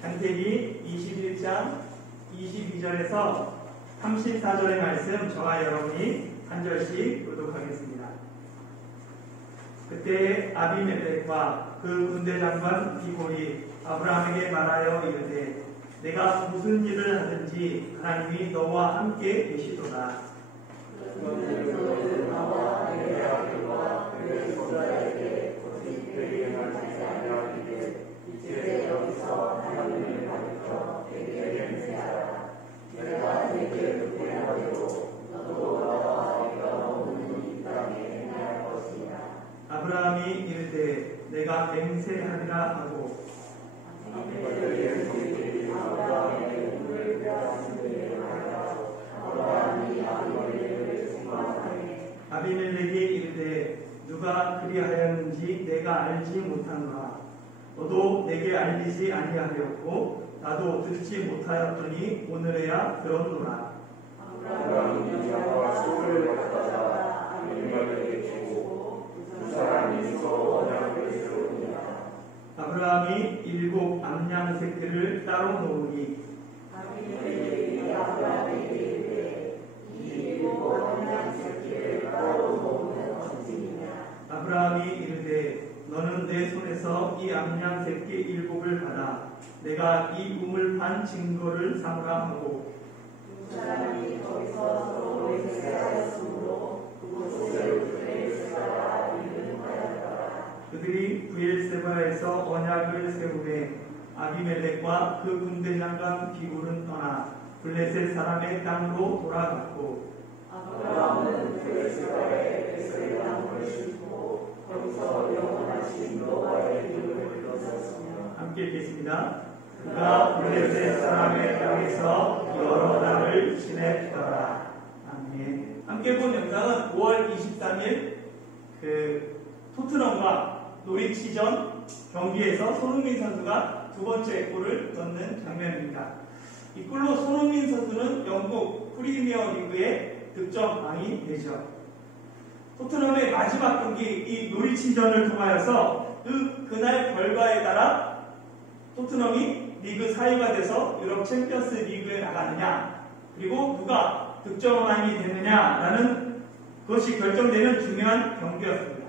창세기 21장 22절에서 34절의 말씀 저와 여러분이 한 절씩 교독하겠습니다. 그때 아비멜렉과 그 군대 장관 비골이 아브라함에게 말하여 이르되 내가 무슨 일을 하든지 하나님이 너와 함께 계시도다. 나와 내 아들과 그의 손자에게 거짓되게 행하지 아니하기를 이제 여기서 하나님을 가르쳐 내게 맹세하라. 내가 내게 맹세하기로 너도 나와 내가 머무는 이 땅에 행할 것이라. 아브라함이 이르되 내가 맹세하리라 하고 아비멜렉이 이르되 누가 그리하였는지 내가 알지 못하노라. 너도 내게 알리지 아니하였고 나도 듣지 못하였더니 오늘에야 들었노라. 아브라함이 여호와 소를 받다가 아비멜렉에게 주고 두 사람이 서로 언약을 세우니라. 아브라함이 7 암양 새끼를 따로 놓으니 아비멜렉이 아브라함에게 이르되 이 7 암양 새끼를 따로 놓으면 어찌냐. 아브라함이 이르되 너는 내 손에서 이 암양 새끼 7을 받아 내가 이 우물 반 증거를 삼으라 하고 두 사람이 거기서 서로 맹세하였으므로 그곳을 브엘세바라 이름하였더라. 그들이 브엘세바에서 언약을 세우매 아비멜렉과 그 군대 장관 비굴은 떠나 블레셋 사람의 땅으로 돌아갔고 아브라함은 브엘세바에 베셀 나무를 심고 거기서 영원하신 여호와의 이름을 불렀으며 함께 읽겠습니다. 그가 블레셋 사람의 땅에서 여러 달을 지냈더라. 아멘. 함께 본 영상은 5월 23일 토트넘과 노리치전 경기에서 손흥민 선수가 두 번째 골을 넣는 장면입니다. 이 골로 손흥민 선수는 영국 프리미어 리그의 득점왕이 되죠. 토트넘의 마지막 경기 이 노리치전을 통하여서 그날 결과에 따라 토트넘이 리그 4위가 돼서 유럽 챔피언스 리그에 나가느냐 그리고 누가 득점왕이 되느냐라는 것이 결정되는 중요한 경기였습니다.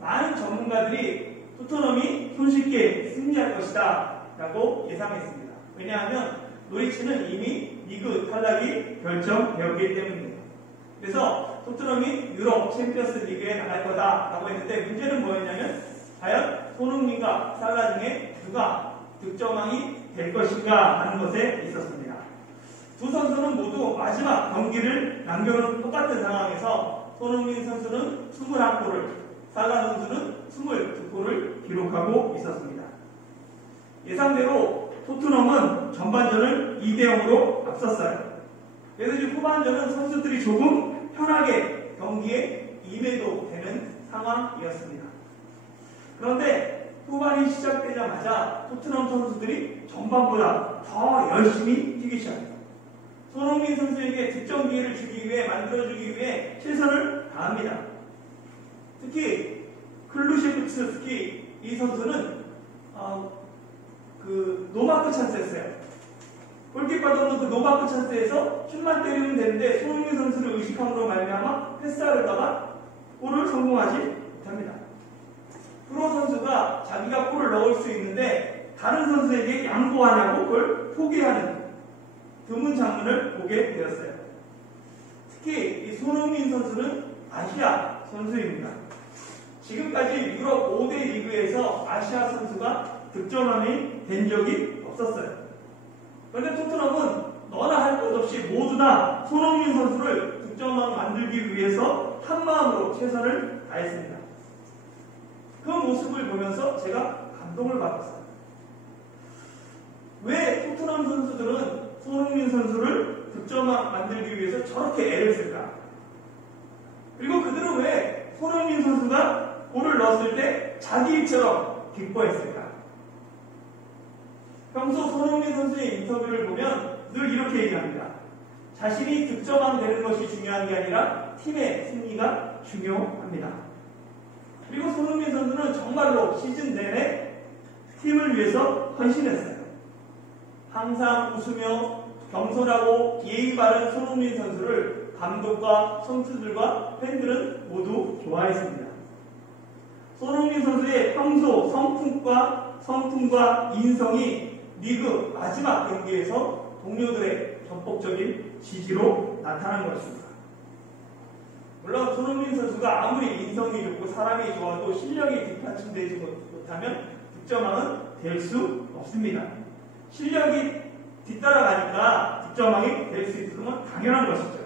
많은 전문가들이 토트넘이 손쉽게 승리할 것이다 라고 예상했습니다. 왜냐하면 노리치는 이미 리그 탈락이 결정되었기 때문입니다. 그래서 토트넘이 유럽 챔피언스 리그에 나갈 거다라고 했는데 문제는 뭐였냐면 과연 손흥민과 살라 중에 누가 득점왕이 될 것인가 하는 것에 있었습니다. 두 선수는 모두 마지막 경기를 남겨놓은 똑같은 상황에서 손흥민 선수는 21골을, 살라 선수는 22골을 기록하고 있었습니다. 예상대로 토트넘은 전반전을 2대0으로 앞섰어요. 그래서 지금 후반전은 선수들이 조금 편하게 경기에 임해도 되는 상황이었습니다. 그런데 후반이 시작되자마자 토트넘 선수들이 전반보다 더 열심히 뛰기 시작합니다. 손흥민 선수에게 득점 기회를 주기 위해 만들어주기 위해 최선을 다합니다. 특히 클루셰프스키 이 선수는 노마크 찬스였어요. 골키퍼도 없는 그 노마크 찬스에서 슛만 때리면 되는데 손흥민 선수를 의식함으로 말미암아 패스하려다가 골을 성공하지 못합니다. 프로 선수가 자기가 골을 넣을 수 있는데 다른 선수에게 양보하냐고 그걸 포기하는 드문 장면을 보게 되었어요. 특히 이 손흥민 선수는 아시아 선수입니다. 지금까지 유럽 5대 리그에서 아시아 선수가 득점왕이 된 적이 없었어요. 그런데 토트넘은 너나 할 것 없이 모두 다 손흥민 선수를 득점왕 만들기 위해서 한마음으로 최선을 다했습니다. 그 모습을 보면서 제가 감동을 받았어요. 왜 토트넘 선수들은 손흥민 선수를 득점왕 만들기 위해서 저렇게 애를 쓸까? 그리고 그들은 왜 손흥민 선수가 골을 넣었을 때 자기 일처럼 기뻐했을까? 평소 손흥민 선수의 인터뷰를 보면 늘 이렇게 얘기합니다. 자신이 득점왕 되는 것이 중요한 게 아니라 팀의 승리가 중요합니다. 그리고 손흥민 선수는 정말로 시즌 내내 팀을 위해서 헌신했어요. 항상 웃으며 겸손하고 예의 바른 손흥민 선수를 감독과 선수들과 팬들은 모두 좋아했습니다. 손흥민 선수의 평소 성품과 인성이 리그 마지막 경기에서 동료들의 전폭적인 지지로 나타난 것입니다. 물론 손흥민 선수가 아무리 인성이 좋고 사람이 좋아도 실력이 뒷받침되지 못하면 득점왕은 될 수 없습니다. 실력이 뒤따라가니까 득점왕이 될 수 있으면 당연한 것이죠.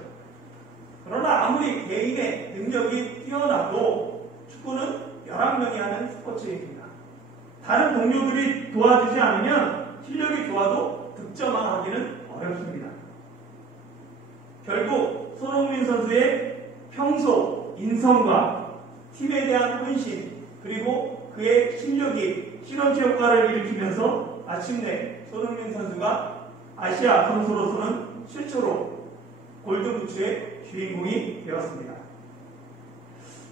그러나 아무리 개인의 능력이 뛰어나도 축구는 11명이 하는 스포츠입니다. 다른 동료들이 도와주지 않으면 실력이 좋아도 득점왕 하기는 어렵습니다. 결국 손흥민 선수의 평소 인성과 팀에 대한 헌신 그리고 그의 실력이 시너지 효과를 일으키면서 마침내 손흥민 선수가 아시아 선수로서는 최초로 골든부츠의 주인공이 되었습니다.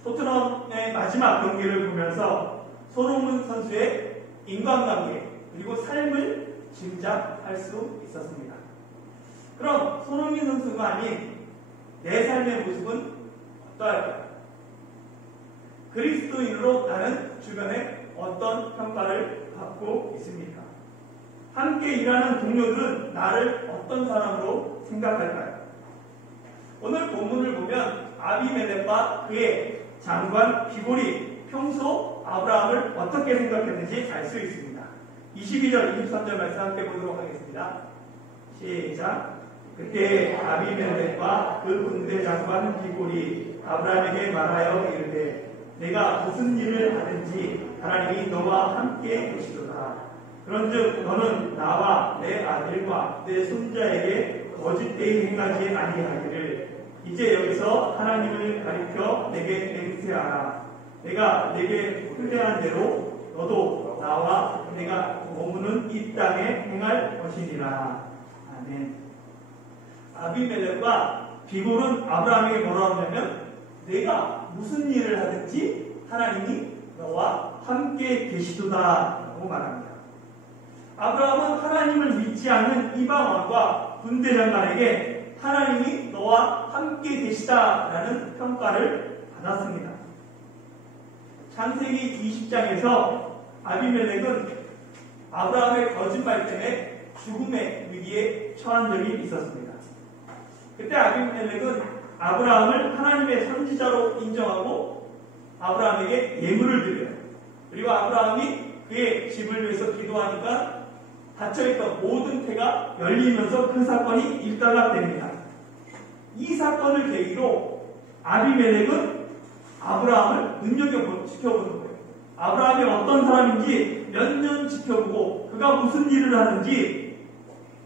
토트넘의 마지막 경기를 보면서 손흥민 선수의 인간관계 그리고 삶을 짐작할 수 있었습니다. 그럼 손흥민 선수가 아닌 내 삶의 모습은 어떠할까요? 그리스도인으로 나는 주변에 어떤 평가를 받고 있습니까? 함께 일하는 동료들은 나를 어떤 사람으로 생각할까요? 오늘 본문을 보면 아비멜렉과 그의 장관 비골이 평소 아브라함을 어떻게 생각했는지 알 수 있습니다. 22절, 23절 말씀 함께 보도록 하겠습니다. 시작. 그때 아비멜렉과 그 군대 장관 비골이 아브라함에게 말하여 이르되 내가 무슨 일을 하든지 하나님이 너와 함께 계시도다. 그런즉 너는 나와 내 아들과 내 손자에게 거짓되이 행하지 아니하기를 이제 여기서 하나님을 가리켜 내게 맹세하라. 내가 내게 훈례한 대로 너도 나와 내가 머무는 이 땅에 행할 것이니라. 아멘. 아비멜렉과 비골은 아브라함에게 뭐라고 하냐면 내가 무슨 일을 하든지 하나님이 너와 함께 계시도다 라고 말합니다. 아브라함은 하나님을 믿지 않는 이방 왕과 군대 장관에게 하나님이 너와 함께 계시다라는 평가를 받았습니다. 창세기 20장에서 아비멜렉은 아브라함의 거짓말 때문에 죽음의 위기에 처한 적이 있었습니다. 그때 아비멜렉은 아브라함을 하나님의 선지자로 인정하고 아브라함에게 예물을 드려요. 그리고 아브라함이 그의 집을 위해서 기도하니까 닫혀있던 모든 태가 열리면서 그 사건이 일단락됩니다. 이 사건을 계기로 아비멜렉은 아브라함을 지켜보는 거예요. 아브라함이 어떤 사람인지 몇 년 지켜보고 그가 무슨 일을 하는지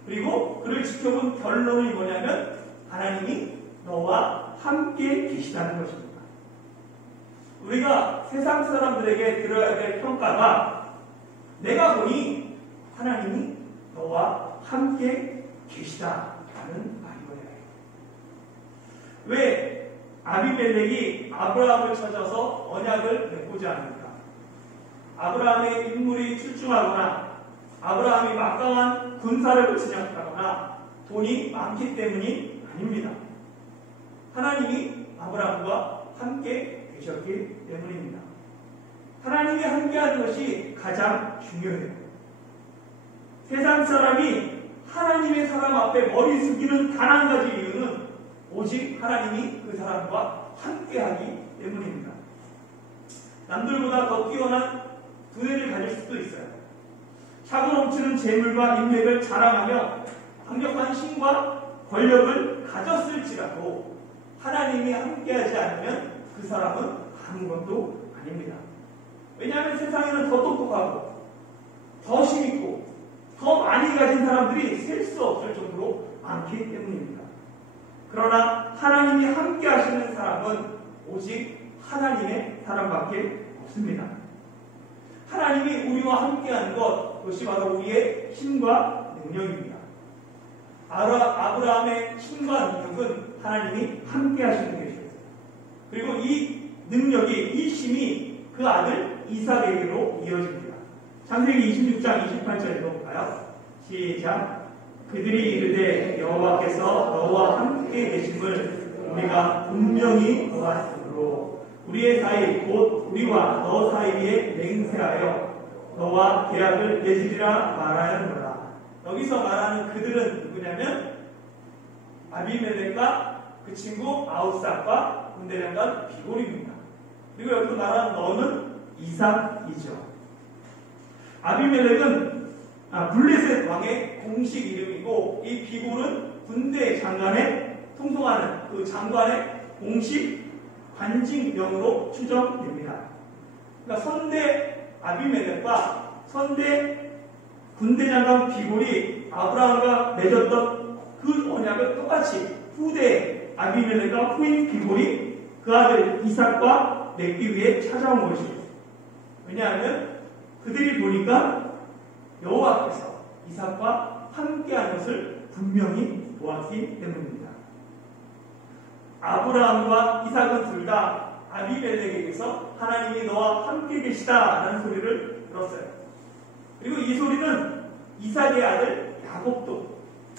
그리고 그를 지켜본 결론이 뭐냐면 하나님이 너와 함께 계시다는 것입니다. 우리가 세상 사람들에게 들어야 될 평가가 내가 보니 하나님이 너와 함께 계시다라는 말이에요. 왜 아비멜렉이 아브라함을 찾아서 언약을 맺고자 합니까? 아브라함의 인물이 출중하거나 아브라함이 막강한 군사력을 지녔다거나 돈이 많기 때문이 아닙니다. 하나님이 아브라함과 함께 계셨기 때문입니다. 하나님이 함께하는 것이 가장 중요해요. 세상 사람이 하나님의 사람 앞에 머리 숙이는 단 한 가지 이유는 오직 하나님이 그 사람과 함께하기 때문입니다. 남들보다 더 뛰어난 두뇌를 가질 수도 있어요. 차고 넘치는 재물과 인맥을 자랑하며 강력한 힘과 권력을 가졌을지라도 하나님이 함께하지 않으면 그 사람은 아무것도 아닙니다. 왜냐하면 세상에는 더 똑똑하고 더 힘있고 더 많이 가진 사람들이 셀 수 없을 정도로 많기 때문입니다. 그러나 하나님이 함께 하시는 사람은 오직 하나님의 사람밖에 없습니다. 하나님이 우리와 함께하는 것, 그것이 바로 우리의 힘과 능력입니다. 아브라함의 힘과 능력은 하나님이 함께 하시는 것이었어요. 그리고 이 능력이, 이 힘이 그 아들 이삭에게로 이어집니다. 창세기 26장 28절 읽어볼까요? 시작. 그들이 이르되 여호와께서 너와 함께 계심을 우리가 분명히 보았으므로 우리의 사이 곧 우리와 너 사이에 맹세하여 너와 계약을 맺으리라 말하였노라. 여기서 말하는 그들은 누구냐면 아비멜렉과 그 친구 아웃삭과 군대장관 비골입니다. 그리고 여기서 말하는 너는 이삭이죠. 아비멜렉은 블레셋 왕의 공식 이름이고 이 비골은 군대 장관에 통송하는 그 장관의 공식 관직명으로 추정됩니다. 그러니까 선대 아비멜렉과 선대 군대장관 비골이 아브라함과 맺었던 그 언약을 똑같이 후대 아비멜렉과 후임 비골이 그 아들 이삭과 맺기 위해 찾아온 것이죠. 왜냐하면 그들이 보니까 여호와께서 이삭과 함께한 것을 분명히 보았기 때문입니다. 아브라함과 이삭은 둘 다 아비멜렉에게서 하나님이 너와 함께 계시다라는 소리를 들었어요. 그리고 이 소리는 이삭의 아들 야곱도,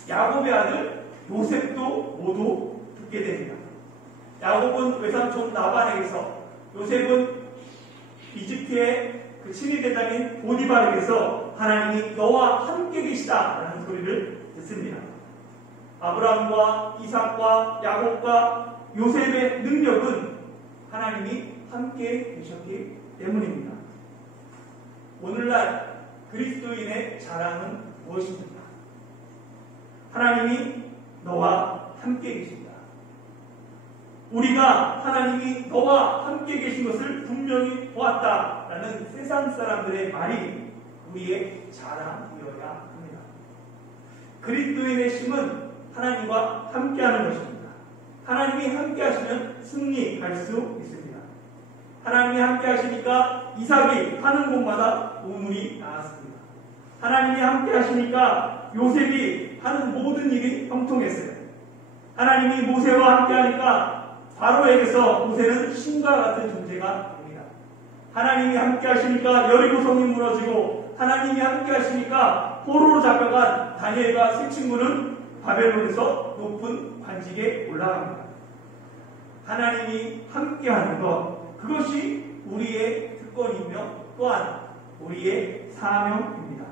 야곱의 아들 요셉도 모두 듣게 됩니다. 야곱은 외삼촌 라반에게서, 요셉은 이집트의 그 친위대장인 보디발에게서 하나님이 너와 함께 계시다라는 소리를 듣습니다. 아브라함과 이삭과 야곱과 요셉의 능력은 하나님이 함께 계셨기 때문입니다. 오늘날 그리스도인의 자랑은 무엇입니까? 하나님이 너와 함께 계십니다. 우리가 하나님이 너와 함께 계신 것을 분명히 보았다라는 세상 사람들의 말이 우리의 자랑이어야 합니다. 그리스도인의 힘은 하나님과 함께하는 것입니다. 하나님이 함께하시면 승리할 수 있습니다. 하나님이 함께하시니까 이삭이 하는 곳마다 우물이 나왔습니다. 하나님이 함께하시니까 요셉이 하는 모든 일이 형통했어요. 하나님이 모세와 함께하니까 바로에게서 모세는 신과 같은 존재가 됩니다. 하나님이 함께하시니까 여리고성이 무너지고 하나님이 함께하시니까 포로로 잡혀간 다니엘과 세 친구는 바벨론에서 높은 관직에 올라갑니다. 하나님이 함께하는 것, 그것이 우리의 특권이며 또한 우리의 사명입니다.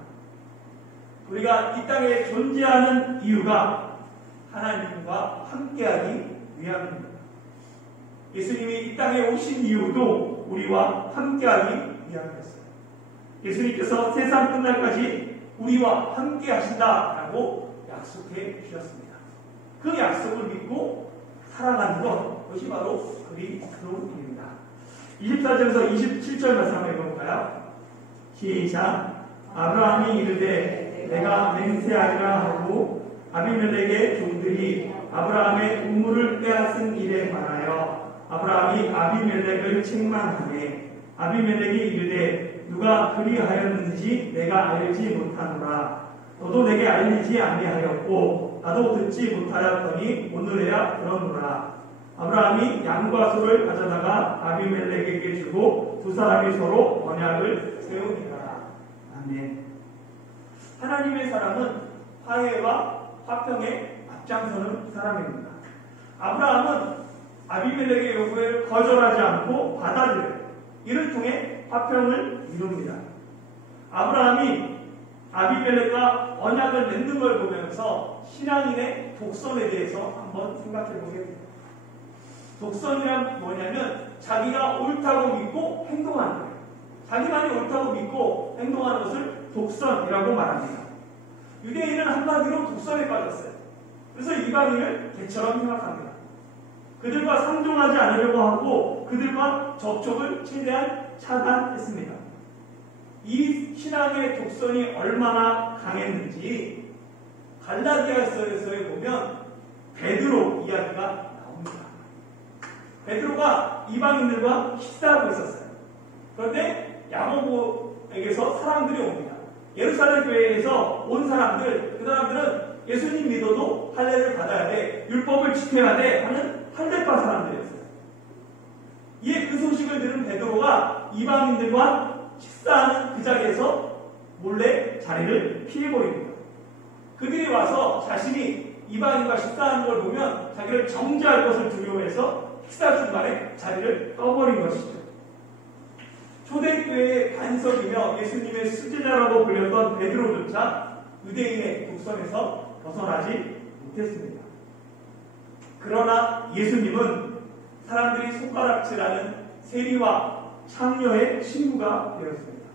우리가 이 땅에 존재하는 이유가 하나님과 함께하기 위함입니다. 예수님이 이 땅에 오신 이유도 우리와 함께하기 위함이었어요. 예수님께서 세상 끝날까지 우리와 함께 하신다라고 약속해 주셨습니다. 그 약속을 믿고 살아가는 것, 그것이 바로 그리스도입니다. 24절에서 27절 말씀 한번 읽어볼까요? 시작. 아브라함이 이르되 내가 맹세하리라 하고 아비멜렉의 종들이 아브라함의 우물을 빼앗은 일에 관하여 아브라함이 아비멜렉을 책망하매 아비멜렉이 이르되 누가 그리하였는지 내가 알지 못하노라. 너도 내게 알리지 아니하였고 나도 듣지 못하였더니 오늘에야 들었노라. 아브라함이 양과 소를 가져다가 아비멜렉에게 주고 두 사람이 서로 언약을 세우니라. 아멘. 하나님의 사람은 화해와 화평에 앞장서는 사람입니다. 아브라함은 아비멜렉의 요구에 거절하지 않고 받아들여요. 이를 통해 화평을 이룹니다. 아브라함이 아비멜렉과 언약을 맺는 걸 보면서 신앙인의 독선에 대해서 한번 생각해 보게 됩니다. 독선이란 뭐냐면 자기가 옳다고 믿고 행동하는 거예요. 자기만이 옳다고 믿고 행동하는 것을 독선이라고 말합니다. 유대인은 한마디로 독선에 빠졌어요. 그래서 이방인을 개처럼 생각합니다. 그들과 상종하지 않으려고 하고 그들과 접촉을 최대한 차단했습니다. 이 신앙의 독선이 얼마나 강했는지 갈라디아서에 보면 베드로 이야기가 나옵니다. 베드로가 이방인들과 식사하고 있었어요. 그런데 야고보에게서 사람들이 옵니다. 예루살렘 교회에서 온 사람들, 그 사람들은 예수님 믿어도 할례를 받아야 돼, 율법을 지켜야 돼 하는 할례파 사람들이었어요. 이에 그 소식을 들은 베드로가 이방인들과 식사하는 그 자리에서 몰래 자리를 피해버립니다. 그들이 와서 자신이 이방인과 식사하는 걸 보면 자기를 정죄할 것을 두려워해서 식사 중간에 자리를 떠버린 것이죠. 초대교회의 반석이며 예수님의 수제자라고 불렸던 베드로조차 유대인의 독선에서 벗어나지 못했습니다. 그러나 예수님은 사람들이 손가락질하는 세리와 창녀의 친구가 되었습니다.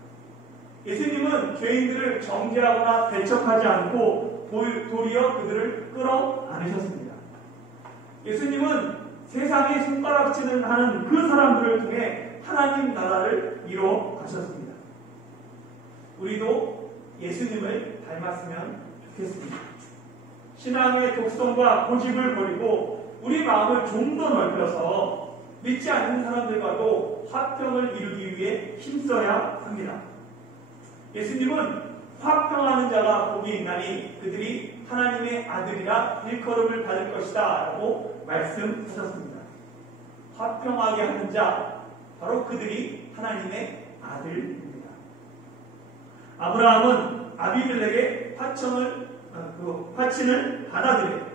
예수님은 죄인들을 정죄하거나 배척하지 않고 도리어 그들을 끌어안으셨습니다. 예수님은 세상에 손가락질을 하는 그 사람들을 통해 하나님 나라를 이루어 가셨습니다. 우리도 예수님을 닮았으면 좋겠습니다. 신앙의 독선과 고집을 버리고 우리 마음을 좀 더 넓혀서 믿지 않는 사람들과도 화평을 이루기 위해 힘써야 합니다. 예수님은 화평하는 자가 복이 있나니 그들이 하나님의 아들이라 일컬음을 받을 것이다 라고 말씀하셨습니다. 화평하게 하는 자, 바로 그들이 하나님의 아들입니다. 아브라함은 아비멜렉의 화친을 받아들여요.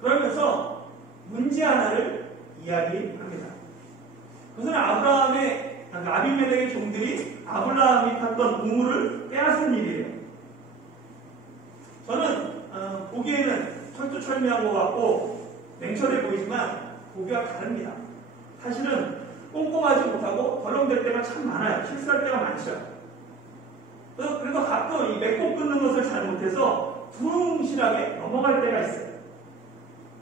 그러면서 문제 하나를 이야기합니다. 그것은 아비멜렉의 종들이 아브라함이 탔던 우물을 빼앗은 일이에요. 저는 보기에는 철두철미한 것 같고 냉철해 보이지만 보기가 다릅니다. 사실은 꼼꼼하지 못하고 덜렁댈 때가 참 많아요. 실수할 때가 많죠. 그래서 가끔 이 맺고 끊는 것을 잘못해서 두뭉실하게 넘어갈 때가 있어요.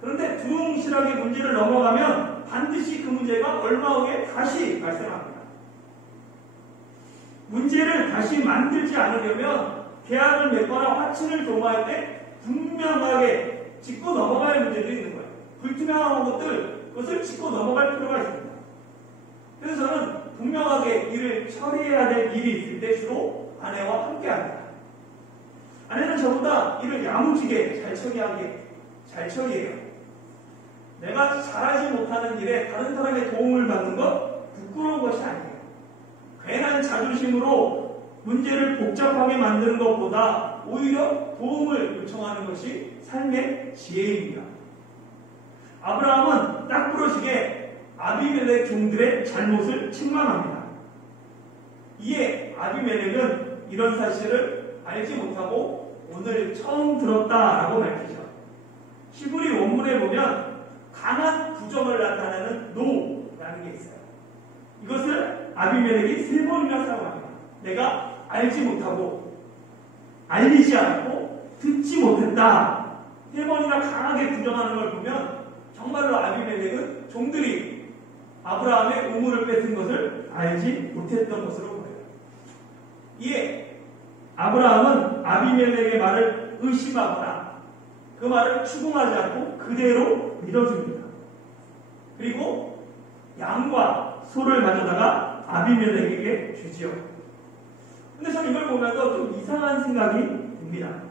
그런데 두뭉실하게 문제를 넘어가면 반드시 그 문제가 얼마 후에 다시 발생합니다. 문제를 다시 만들지 않으려면 계약을 맺거나 화친을 도모할 때 분명하게 짚고 넘어갈 문제도 있는 거예요. 불투명한 것들, 그것을 짚고 넘어갈 필요가 있습니다. 그래서 저는 분명하게 일을 처리해야 될 일이 있을 때 주로 아내와 함께 합니다. 아내는 저보다 일을 야무지게 잘 처리해요. 내가 잘하지 못하는 일에 다른 사람의 도움을 받는 것 부끄러운 것이 아니에요. 괜한 자존심으로 문제를 복잡하게 만드는 것보다 오히려 도움을 요청하는 것이 삶의 지혜입니다. 아브라함은 딱 부러지게 아비멜렉 종들의 잘못을 책망합니다. 이에 아비멜렉은 이런 사실을 알지 못하고 오늘 처음 들었다라고 밝히죠. 히브리 원문에 보면 강한 부정을 나타내는 노라는 게 있어요. 이것을 아비멜렉이 3번이나 사용합니다. 내가 알지 못하고 알리지 않고 듣지 못했다. 3번이나 강하게 부정하는 걸 보면 정말로 아비멜렉은 종들이 아브라함의 우물을 뺏은 것을 알지 못했던 것으로 보여요. 이에 아브라함은 아비멜렉의 말을 의심하거나 그 말을 추궁하지 않고 그대로 믿어줍니다. 그리고 양과 소를 가져다가 아비멜렉에게 주지요. 근데 저는 이걸 보면서 좀 이상한 생각이 듭니다.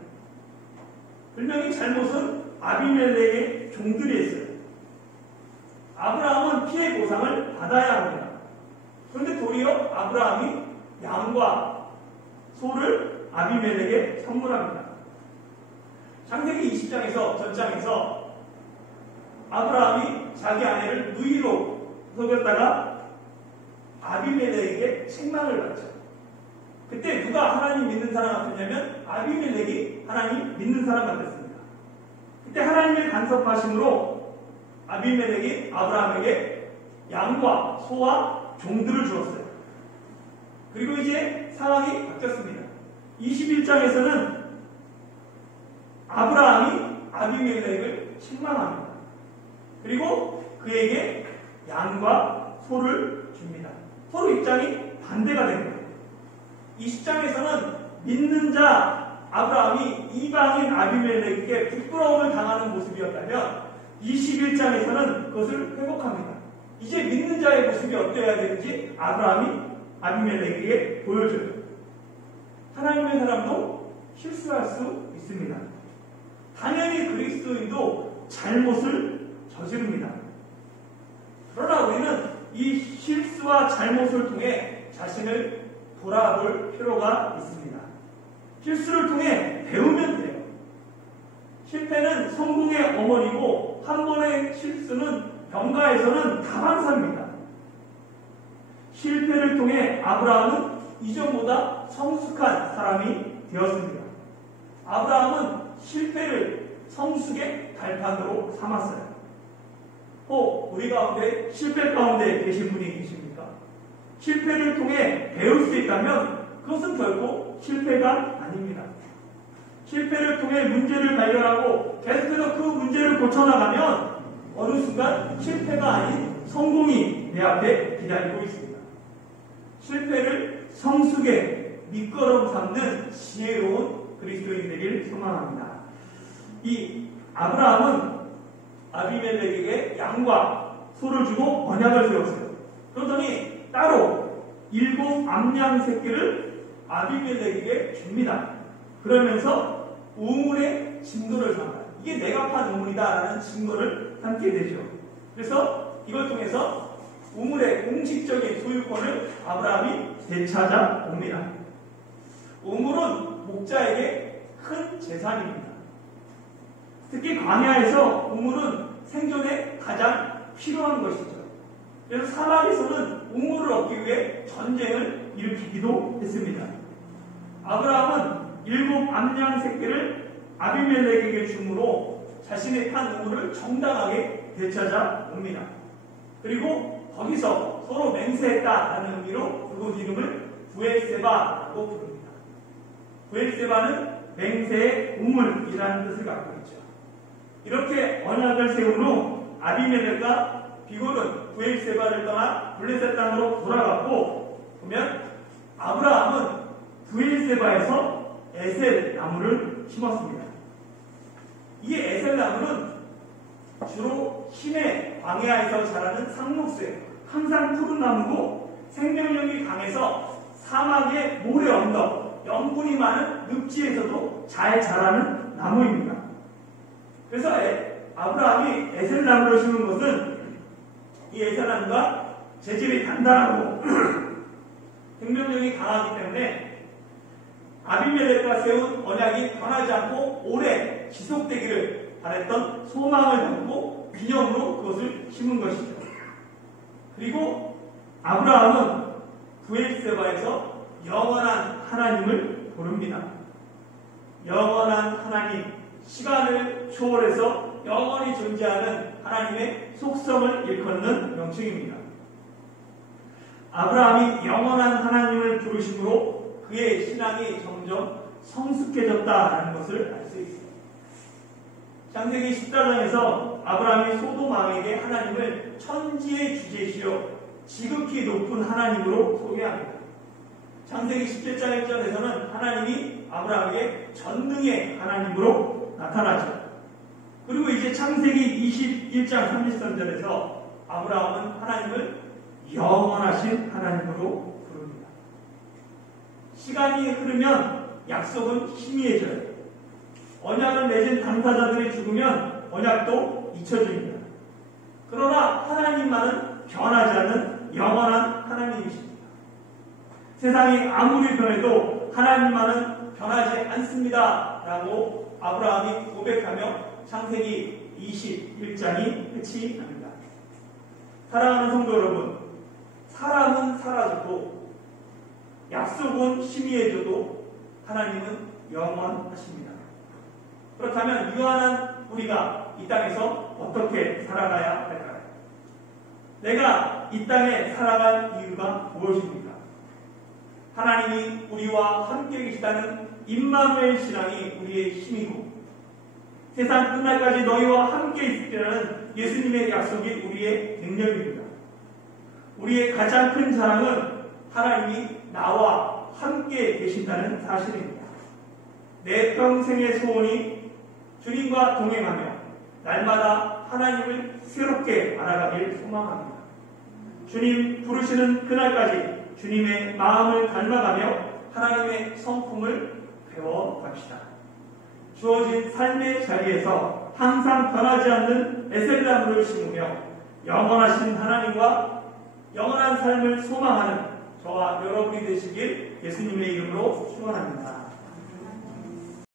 분명히 잘못은 아비멜렉의 종들이 했어요. 아브라함은 피해 보상을 받아야 합니다. 그런데 도리어 아브라함이 양과 소를 아비멜렉에 선물합니다. 창세기 20장에서 전장에서 아브라함이 자기 아내를 누이로 속였다가 아비멜렉에게 책망을 받죠. 그때 누가 하나님 믿는 사람 같았냐면 아비멜렉이 하나님 믿는 사람 같았습니다. 그때 하나님의 간섭하심으로 아비멜렉이 아브라함에게 양과 소와 종들을 주었어요. 그리고 이제 상황이 바뀌었습니다. 21장에서는 아브라함이 아비멜렉을 책망합니다. 그리고 그에게 양과 소를 줍니다. 서로 입장이 반대가 됩니다. 20장에서는 믿는 자 아브라함이 이방인 아비멜렉에게 부끄러움을 당하는 모습이었다면 21장에서는 그것을 회복합니다. 이제 믿는 자의 모습이 어떠해야 되는지 아브라함이 아비멜렉에게 보여줘요. 하나님의 사람도 실수할 수 있습니다. 당연히 그리스도인도 잘못을 저지릅니다. 그러나 우리는 이 실수와 잘못을 통해 자신을 돌아볼 필요가 있습니다. 실수를 통해 배우면 돼요. 실패는 성공의 어머니고 한 번의 실수는 병가에서는 다반사입니다. 실패를 통해 아브라함은 이전보다 성숙한 사람이 되었습니다. 아브라함은 실패를 성숙의 발판으로 삼았어요. 우리 가운데 실패 가운데 계신 분이 계십니까? 실패를 통해 배울 수 있다면 그것은 결코 실패가 아닙니다. 실패를 통해 문제를 발견하고 계속해서 그 문제를 고쳐나가면 어느 순간 실패가 아닌 성공이 내 앞에 기다리고 있습니다. 실패를 성숙의 밑거름 삼는 지혜로운 그리스도인 되길 소망합니다. 이 아브라함은 아비멜렉에게 양과 소를 주고 언약을 세웠어요. 그러더니 따로 7 암양 새끼를 아비멜렉에게 줍니다. 그러면서 우물의 증거를 삼아요. 이게 내가 판 우물이다라는 증거를 삼게 되죠. 그래서 이걸 통해서 우물의 공식적인 소유권을 아브라함이 되찾아 옵니다. 우물은 목자에게 큰 재산입니다. 특히 광야에서 우물은 생존에 가장 필요한 것이죠. 그래서 사막에서는 우물을 얻기 위해 전쟁을 일으키기도 했습니다. 아브라함은 7 암양 새끼를 아비멜렉에게 주므로 자신의 판 우물을 정당하게 되찾아 옵니다. 그리고 거기서 서로 맹세했다라는 의미로 그곳 이름을 부엘세바라고 부릅니다. 부엘세바는 맹세의 우물이라는 뜻을 갖고 있죠. 이렇게 언약을 세운 후 아비멜렉과 비골은 부엘세바를 떠나 블레셋 땅으로 돌아갔고, 보면 아브라함은 부엘세바에서 에셀 나무를 심었습니다. 이 에셀 나무는 주로 시내 광야에서 자라는 상록수예요. 항상 푸른 나무고 생명력이 강해서 사막의 모래 언덕, 영분이 많은 늪지에서도 잘 자라는 나무입니다. 그래서 아브라함이 에셀나무를 심은 것은 이 에셀나무가 재질이 단단하고 생명력이 강하기 때문에 아비멜렉과 세운 언약이 변하지 않고 오래 지속되기를 바랬던 소망을 담고 기념으로 그것을 심은 것이죠. 그리고 아브라함은 부엘세바에서 영원한 하나님을 부릅니다. 영원한 하나님, 시간을 초월해서 영원히 존재하는 하나님의 속성을 일컫는 명칭입니다. 아브라함이 영원한 하나님을 부르심으로 그의 신앙이 점점 성숙해졌다는 것을 알 수 있습니다. 창세기 14장에서 아브라함이 소돔 왕에게 하나님을 천지의 주제시여 지극히 높은 하나님으로 소개합니다. 창세기 17장 1절에서는 하나님이 아브라함에게 전능의 하나님으로 나타나죠. 그리고 이제 창세기 21장 33절에서 아브라함은 하나님을 영원하신 하나님으로 부릅니다. 시간이 흐르면 약속은 희미해져요. 언약을 맺은 당사자들이 죽으면 언약도 잊혀집니다. 그러나 하나님만은 변하지 않는 영원한 하나님이십니다. 세상이 아무리 변해도 하나님만은 변하지 않습니다. 라고 아브라함이 고백하며 창세기 21장이 끝이 납니다. 사랑하는 성도 여러분, 사람은 사라져도 약속은 희미해져도 하나님은 영원하십니다. 그렇다면 유한한 우리가 이 땅에서 어떻게 살아가야 할까요? 내가 이 땅에 살아갈 이유가 무엇입니까? 하나님이 우리와 함께 계시다는 임마누엘 신앙이 우리의 힘이고 세상 끝날까지 너희와 함께 있으리라는 예수님의 약속이 우리의 능력입니다. 우리의 가장 큰 자랑은 하나님이 나와 함께 계신다는 사실입니다. 내 평생의 소원이 주님과 동행하며 날마다 하나님을 새롭게 알아가길 소망합니다. 주님 부르시는 그날까지 주님의 마음을 닮아가며 하나님의 성품을 배워갑시다. 주어진 삶의 자리에서 항상 변하지 않는 에셀나무를 심으며 영원하신 하나님과 영원한 삶을 소망하는 저와 여러분이 되시길 예수님의 이름으로 축원합니다.